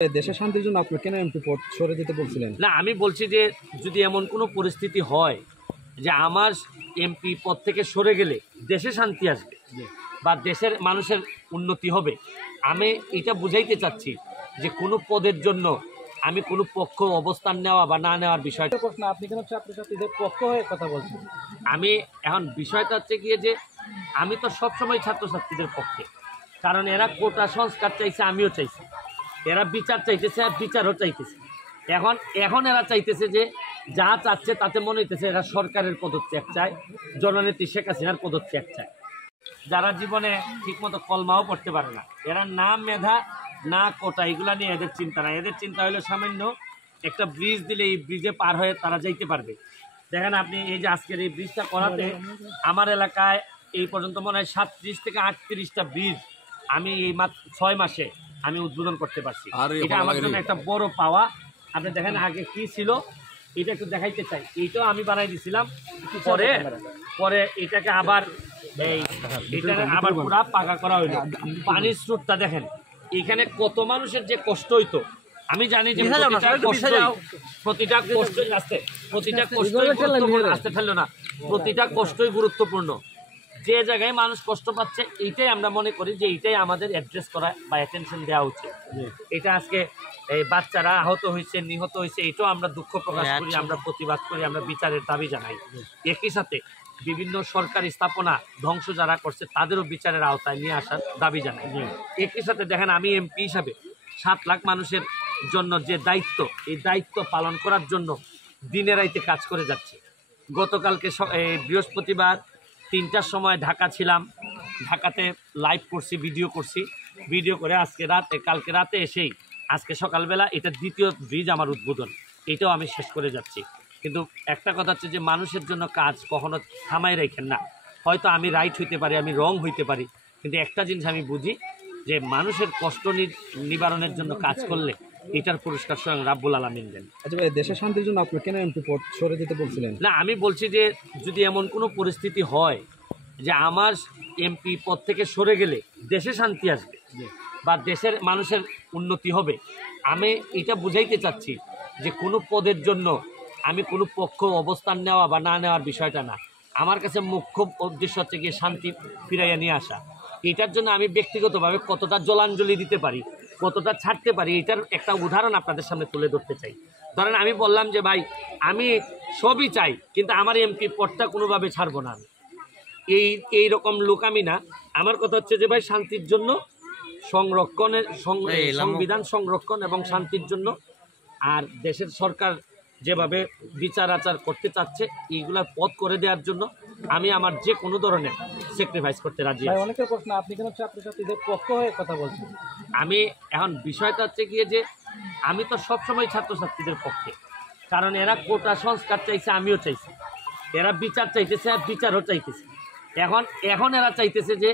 দেশের শান্তির জন্য আপনি কেন এমপি পদ সরে দিতে বলছিলেন? না, আমি বলছি যে যদি এমন কোনো পরিস্থিতি হয় যে আমার এমপি পদ থেকে সরে গেলে দেশে শান্তি আসবে বা দেশের মানুষের উন্নতি হবে, আমি এটা বুঝাইতে চাচ্ছি যে কোনো পদের জন্য আমি কোনো পক্ষ অবস্থান নেওয়া বা না নেওয়ার বিষয়টা প্রশ্ন, আপনি কেন ছাত্রছাত্রীদের পক্ষ হয়ে কথা বলছেন? আমি এখন বিষয়টা হচ্ছে গিয়ে যে আমি তো সবসময় ছাত্রছাত্রীদের পক্ষে, কারণ এরা কোটা সংস্কার চাইছে, আমিও চাইছি, এরা বিচার চাইতেছে আর বিচারও চাইতেছে। এখন এরা চাইতেছে যে যা চাচ্ছে তাতে মনে হইতেছে এরা সরকারের পদত্যাগ চায়, জননেত্রী শেখ হাসিনার পদত্যাগ চায়। যারা জীবনে ঠিকমতো কলমাও পড়তে পারে না, এরা না মেধা না কোটা, এগুলা নিয়ে এদের চিন্তা না। এদের চিন্তা হলো সামান্য একটা ব্রিজ দিলে এই ব্রিজে পার হয়ে তারা যাইতে পারবে। দেখেন আপনি এই যে আজকের এই ব্রিজটা করাতে আমার এলাকায় এই পর্যন্ত মনে হয় 37 থেকে 38টা ব্রিজ আমি এই মাত্র 6 মাসে আমি উদ্বোধন করতে পারছি। এটা আমার জন্য একটা বড় পাওয়া। আপনি দেখেন আগে কি ছিল, এটা একটু দেখাইতে চাই। এইটাও আমি বানাই দিছিলাম, পরে এটাকে আবার আবার পুরা পাকা করা হইলো। পানির স্রোতটা দেখেন, এখানে কত মানুষের যে কষ্ট হইতো। আমি জানি যে প্রতিটা কষ্টই গুরুত্বপূর্ণ। যে জায়গায় মানুষ কষ্ট পাচ্ছে এইটাই আমরা মনে করি যে এইটাই আমাদের অ্যাড্রেস করা বা অ্যাটেনশন দেওয়া উচিত। এটা আজকে এই বাচ্চারা আহত হয়েছে, নিহত হয়েছে, এটাও আমরা দুঃখ প্রকাশ করি, আমরা প্রতিবাদ করি, আমরা বিচারের দাবি জানাই। একই সাথে বিভিন্ন সরকারি স্থাপনা ধ্বংস যারা করছে তাদেরও বিচারের আওতায় নিয়ে আসার দাবি জানাই। একই সাথে দেখেন আমি এমপি হিসাবে 7 লাখ মানুষের জন্য যে দায়িত্ব, এই দায়িত্ব পালন করার জন্য দিনে রাইতে কাজ করে যাচ্ছে। গতকালকে বৃহস্পতিবার 3টার সময় ঢাকা ছিলাম, ঢাকাতে লাইভ করছি, ভিডিও করে কালকে রাতে এসেই আজকে সকালবেলা এটা দ্বিতীয় ব্রিজ আমার উদ্বোধন, এটাও আমি শেষ করে যাচ্ছি। কিন্তু একটা কথা হচ্ছে যে মানুষের জন্য কাজ কখনো থামাই রাখেন না। হয়তো আমি রাইট হইতে পারি, আমি রং হইতে পারি, কিন্তু একটা জিনিস আমি বুঝি যে মানুষের কষ্ট নিবারণের জন্য কাজ করলে এটার পুরস্কার স্বয়ং রাব্বুল আলামিন দেন। আচ্ছা ভাই, দেশের শান্তির জন্য আপনি কেন এমপি পদ সরে দিতে বলছিলেন? না, আমি বলছি যে যদি এমন কোনো পরিস্থিতি হয় যে আমার এমপি পদ থেকে সরে গেলে দেশে শান্তি আসবে বা দেশের মানুষের উন্নতি হবে, আমি এটা বুঝাইতে চাচ্ছি যে কোনো পদের জন্য আমি কোনো পক্ষ অবস্থান নেওয়া বা না নেওয়ার বিষয়টা না। আমার কাছে মুখ্য উদ্দেশ্য হচ্ছে গিয়ে শান্তি ফিরাইয়া নিয়ে আসা। এটার জন্য আমি ব্যক্তিগতভাবে কতটা জলাঞ্জলি দিতে পারি, কতটা ছাড়তে পারি, এটার একটা উদাহরণ আপনাদের সামনে তুলে ধরতে চাই। ধরেন আমি বললাম যে ভাই আমি সবই চাই, কিন্তু আমার এমপি পদটা কোনোভাবে ছাড়বো না। আমি এই রকম লোক আমি না। আমার কথা হচ্ছে যে ভাই শান্তির জন্য সংবিধান সংরক্ষণ এবং শান্তির জন্য আর দেশের সরকার যেভাবে বিচার আচার করতে চাচ্ছে এইগুলার পথ করে দেওয়ার জন্য আমি আমার যে কোনো ধরনের স্যাক্রিফাইস করতে রাজি আছি। অনেকের প্রশ্ন, আপনি কেন ছাত্রছাত্রীদের পক্ষ হয়ে কথা বলছেন? আমি এখন বিষয়টা হচ্ছে গিয়ে যে আমি তো সবসময় ছাত্রছাত্রীদের পক্ষে, কারণ এরা কোটা সংস্কার চাইছে, আমিও চাইছি, এরা বিচার চাইতেছে আর বিচারও চাইতেছে। এখন এরা চাইতেছে যে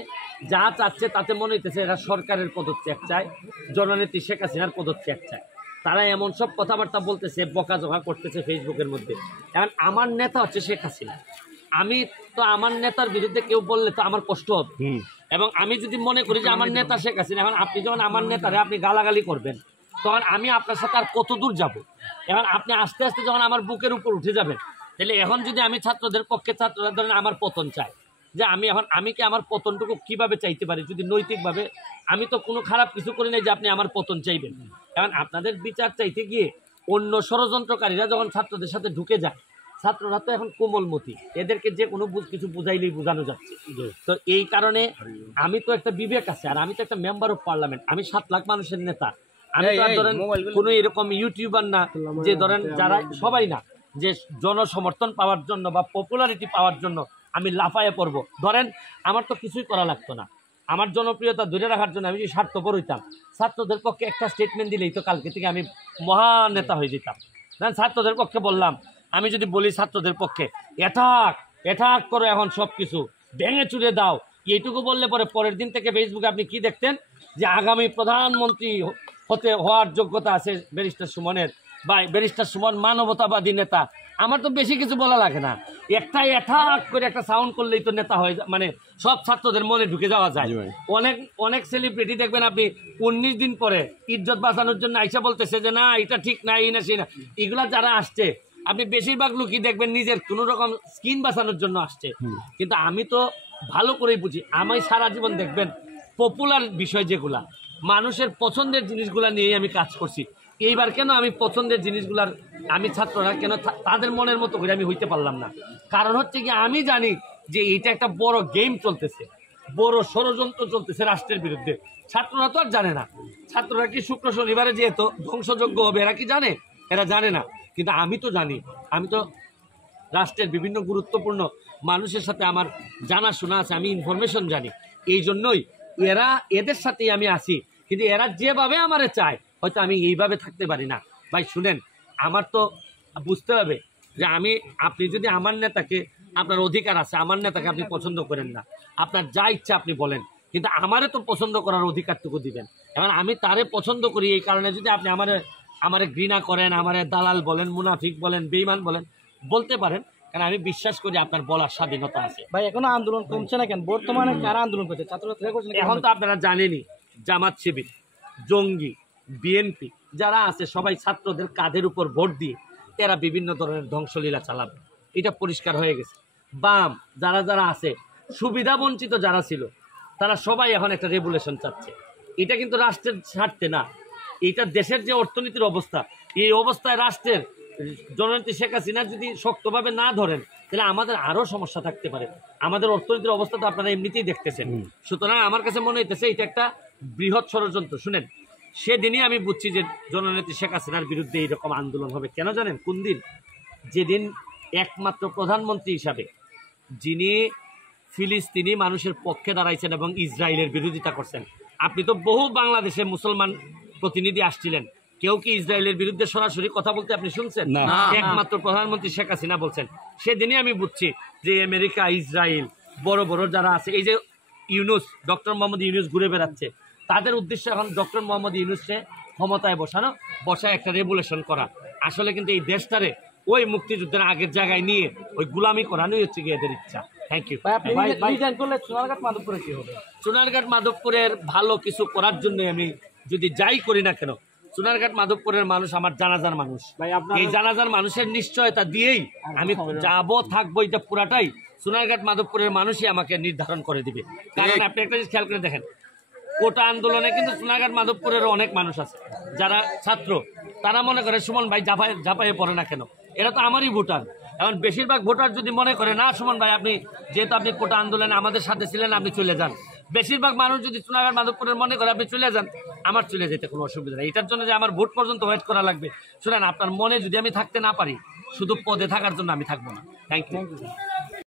যা চাচ্ছে তাতে মনে হইতেছে এরা সরকারের পদত্যাগ চায়, জননেত্রী শেখ হাসিনার পদত্যাগ চায়। তারা এমন সব কথাবার্তা বলতেছে, বকাঝকা করতেছে ফেসবুকের মধ্যে। এখন আমার নেতা হচ্ছে শেখ হাসিনা, আমি তো আমার নেতার বিরুদ্ধে কেউ বললে তো আমার কষ্ট হবে। এবং আমি যদি মনে করি যে আমার নেতা শেখ হাসিনা, এখন আপনি যখন আমার নেতারে আপনি গালাগালি করবেন তখন আমি আপনার সাথে আর কত দূর যাব? এখন আপনি আস্তে আস্তে যখন আমার বুকের উপর উঠে যাবেন, তাহলে এখন যদি আমি ছাত্রদের পক্ষে, ছাত্ররা ধরেন আমার পতন চায়, যে আমি কি আমার পতনটুকু কিভাবে চাইতে পারি যদি নৈতিকভাবে? আমি তো কোনো খারাপ কিছু করি নাই যে আপনি আমার পতন চাইবেন। এখন আপনাদের বিচার চাইতে গিয়ে অন্য ষড়যন্ত্রকারীরা যখন ছাত্রদের সাথে ঢুকে যায়, ছাত্ররা তো এখন কোমলমতি, এদেরকে যে কোনো কিছু বুঝাইলেই বোঝানো যাচ্ছে। তো এই কারণে আমি তো একটা বিবেক আছে, আর আমি তো একটা মেম্বার অফ পার্লামেন্ট, আমি 7 লাখ মানুষের নেতা। আমি তো ধরেন কোনো এরকম ইউটিউবার না যে ধরেন যারা সবাই না যে জনসমর্থন পাওয়ার জন্য বা পপুলারিটি পাওয়ার জন্য আমি লাফায়ে পড়বো। ধরেন আমার তো কিছুই করা লাগতো না, আমার জনপ্রিয়তা ধরে রাখার জন্য আমি যদি স্বার্থপর হইতাম, ছাত্রদের পক্ষে একটা স্টেটমেন্ট দিলেই তো কালকে থেকে আমি মহান নেতা হয়ে যেতাম। ছাত্রদের পক্ষে বললাম, আমি যদি বলি ছাত্রদের পক্ষে অ্যাটাক করো, এখন সব কিছু ভেঙে চুরে দাও, এইটুকু বললে পরের দিন থেকে ফেসবুকে আপনি কি দেখতেন যে আগামী প্রধানমন্ত্রী হওয়ার যোগ্যতা আছে ব্যারিস্টার সুমনের, বা ব্যারিস্টার সুমন মানবতাবাদী নেতা, আমার তো বেশি কিছু বলা লাগে না, একটা এঠাক করে একটা সাউন্ড করলেই তো নেতা হয়ে মানে সব ছাত্রদের মনে ঢুকে যাওয়া যায়। অনেক অনেক সেলিব্রিটি দেখবেন আপনি 19 দিন পরে ইজ্জত বাঁচানোর জন্য আইসা বলতেছে যে না এটা ঠিক না, এই না সেই না। এগুলা যারা আসছে আপনি বেশিরভাগ লোকই দেখবেন নিজের কোনো রকম স্কিন বাঁচানোর জন্য আসছে। কিন্তু আমি তো ভালো করেই বুঝি, আমি সারা জীবন দেখবেন পপুলার বিষয় যেগুলা মানুষের পছন্দের জিনিসগুলা নিয়েই আমি কাজ করছি। এইবার কেন আমি পছন্দের জিনিসগুলার আমি ছাত্ররা কেন তাদের মনের মতো করে আমি হইতে পারলাম না? কারণ হচ্ছে কি আমি জানি যে এটা একটা বড় গেম চলতেছে, বড় ষড়যন্ত্র চলতেছে রাষ্ট্রের বিরুদ্ধে। ছাত্ররা তো আর জানে না, ছাত্ররা কি শুক্র শনিবারে যেহেতু ধ্বংসযজ্ঞ হবে এরা কি জানে? এরা জানে না। কিন্তু আমি তো জানি, আমি তো রাষ্ট্রের বিভিন্ন গুরুত্বপূর্ণ মানুষের সাথে আমার জানাশোনা আছে, আমি ইনফরমেশন জানি। এই জন্যই এদের সাথেই আমি আসি। কিন্তু এরা যেভাবে আমারে চায় হয়তো আমি এইভাবে থাকতে পারি না। ভাই শুনেন, আমার তো বুঝতে হবে যে আপনি যদি আমার নেতাকে, আপনার অধিকার আছে, আমার নেতাকে আপনি পছন্দ করেন না, আপনার যা ইচ্ছা আপনি বলেন, কিন্তু আমারে তো পছন্দ করার অধিকারটুকু দিবেন। এখন আমি তারে পছন্দ করি এই কারণে যদি আপনি আমারে ঘৃণা করেন, আমারে দালাল বলেন, মুনাফিক বলেন, বেঈমান বলেন, বলতে পারেন, কারণ আমি বিশ্বাস করি আপনার বলার স্বাধীনতা আছে। ভাই এখনো আন্দোলন কমছে না কেন? বর্তমানে কারা আন্দোলন করছে? ছাত্রছাত্রীরা করছে নাকি? এখন তো আপনারা জানেনই, জামাত শিবির, জঙ্গি, বিএনপি যারা আছে সবাই ছাত্রদের কাঁধের উপর ভোট দিয়ে এরা বিভিন্ন ধরনের ধ্বংসলীলা চালাবে, এটা পরিষ্কার হয়ে গেছে। বাম যারা যারা আছে, সুবিধা বঞ্চিত যারা ছিল, তারা সবাই এখন একটা রেগুলেশন চাচ্ছে। এটা কিন্তু রাষ্ট্রের স্বার্থে না, এটা দেশের যে অর্থনীতির অবস্থা, এই অবস্থায় রাষ্ট্রের জননেত্রী শেখ হাসিনা যদি শক্তভাবে না ধরেন তাহলে আমাদের আরও সমস্যা থাকতে পারে। আমাদের অর্থনীতির অবস্থা তো আপনারা এমনিতেই দেখতেছেন। সুতরাং আমার কাছে মনে হইতেছে এটা একটা বৃহৎ ষড়যন্ত্র। শুনেন, সেদিনই আমি বুঝছি যে জননেত্রী শেখ হাসিনার বিরুদ্ধে এইরকম আন্দোলন হবে। কেন জানেন? কোন দিন? যেদিন একমাত্র প্রধানমন্ত্রী হিসাবে যিনি ফিলিস্তিনি মানুষের পক্ষে দাঁড়াইছেন এবং ইসরায়েলের বিরোধিতা করছেন। আপনি তো বহু বাংলাদেশে মুসলমান প্রতিনিধি আসছিলেন, কেউ কি ইসরায়েলের বিরুদ্ধে সরাসরি কথা বলতে আপনি শুনছেন? একমাত্র প্রধানমন্ত্রী শেখ হাসিনা বলছেন। সেদিনই আমি বুঝছি যে আমেরিকা, ইসরায়েল, বড় বড় যারা আছে, এই যে ইউনুস, ডক্টর মোহাম্মদ ইউনুস ঘুরে বেড়াচ্ছে, তাদের উদ্দেশ্য এখন ডক্টর মোহাম্মদ ইউনুসকে ক্ষমতায় বসায় একটা রেগুলেশন করা। আসলে কিন্তু এই দেশটারে ওই মুক্তিযুদ্ধের আগের জায়গায় নিয়ে ওই গুলামি করানোই হচ্ছে গিয়ে এদের ইচ্ছা। Thank you. সোনারঘাট মাধবপুরে কি হবে? সোনারঘাট মাধবপুরের ভালো কিছু করার জন্য আমি যদি যাই করি না কেন, সোনারঘাট মাধবপুরের মানুষ আমার জানাজার মানুষ। এই জানাজার মানুষের নিশ্চয়তা দিয়েই আমি যাবো থাকবো, এটা পুরাটাই সোনারঘাট মাধবপুরের মানুষই আমাকে নির্ধারণ করে দিবে। কারণ আপনি একটা জিনিস খেয়াল করে দেখেন, কোটা আন্দোলনে কিন্তু সোনারঘাট মাধবপুরের অনেক মানুষ আছে যারা ছাত্র, তারা মনে করে সুমন ভাই ঝাঁপাইয়ে পড়ে না কেন, এরা তো আমারই ভোটার। এখন বেশিরভাগ ভোটার যদি মনে করে না সুমন ভাই আপনি যেহেতু আপনি কোটা আন্দোলনে আমাদের সাথে ছিলেন আপনি চলে যান, বেশিরভাগ মানুষ যদি সোনারঘাট মাধবপুরের মনে করে আপনি চলে যান, আমার চলে যেতে কোনো অসুবিধা নেই। এটার জন্য যে আমার ভোট পর্যন্ত ওয়েট করা লাগবে, শুনেন আপনার মনে যদি আমি থাকতে না পারি, শুধু পদে থাকার জন্য আমি থাকবো না। Thank you.